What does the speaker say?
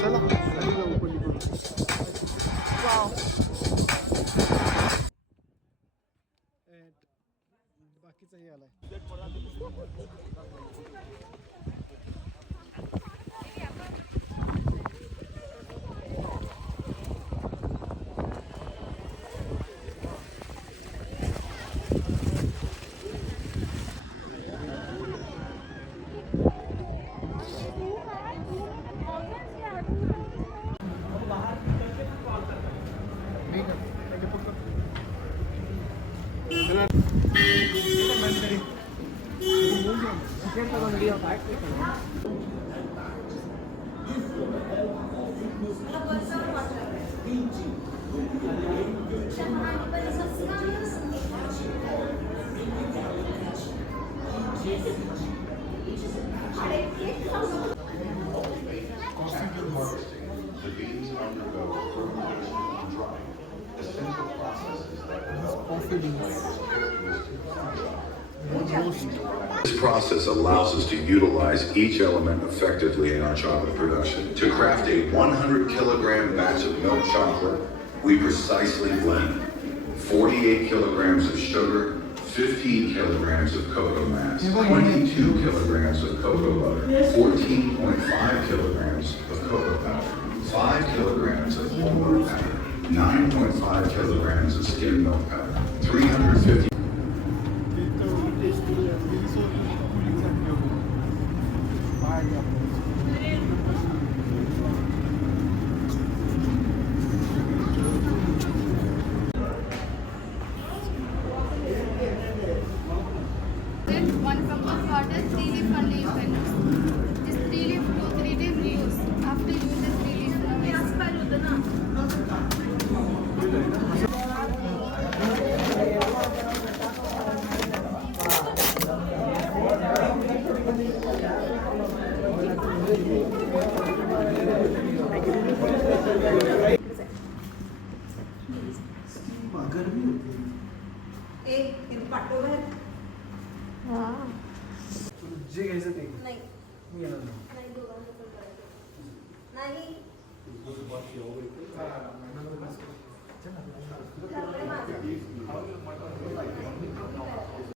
चला खाली जाऊ पलीकडून. बाकीचाही आलाय. The beans undergo fermentation and drying, essential processes that This process allows us to utilize each element effectively in our chocolate production. To craft a 100 kilogram batch of milk chocolate, we precisely blend 48 kilograms of sugar, 15 kilograms of cocoa mass, 22 kilograms of cocoa butter, 14.5 kilograms of cocoa powder, 5 kilograms of whole milk powder, 9.5 kilograms of skim milk powder, 350 1 cup of water, 3 leaf only you can use. This 3 leaf 2-3 days reuse. After use this 3 leaf, no waste. जे घ्यायचं ते नाही मी येणार नाही. नाही दोघांचं पण करायचं नाही ठरलंय माझं.